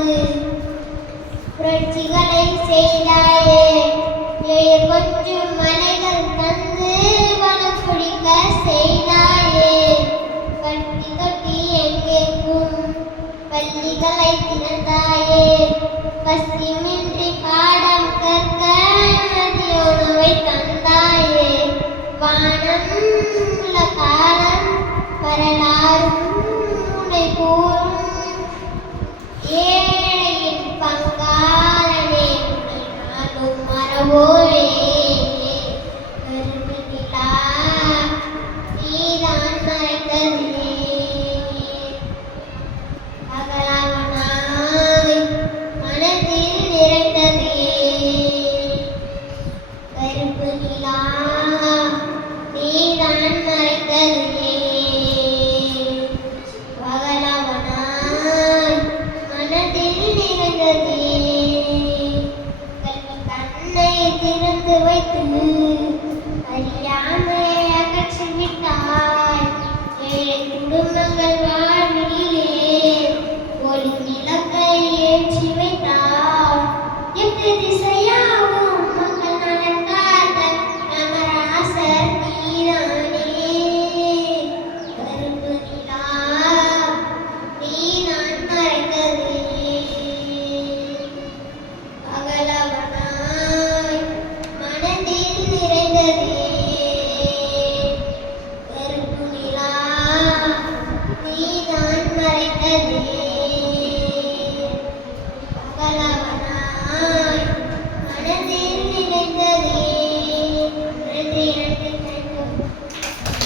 காத்து புரட்சிகளை செய்தாயே. கொஞ்சம் மலைகள் தந்து வனம் குடிக்க செய்தாயே. கட்டி கட்டி எங்கேக்கும் பள்ளிகளை திறந்தாயே. பசிமின்றி பாடம் கற்க மதிய உணவை தந்தாயே. வானம் உள்ள காலம் வரலாறும்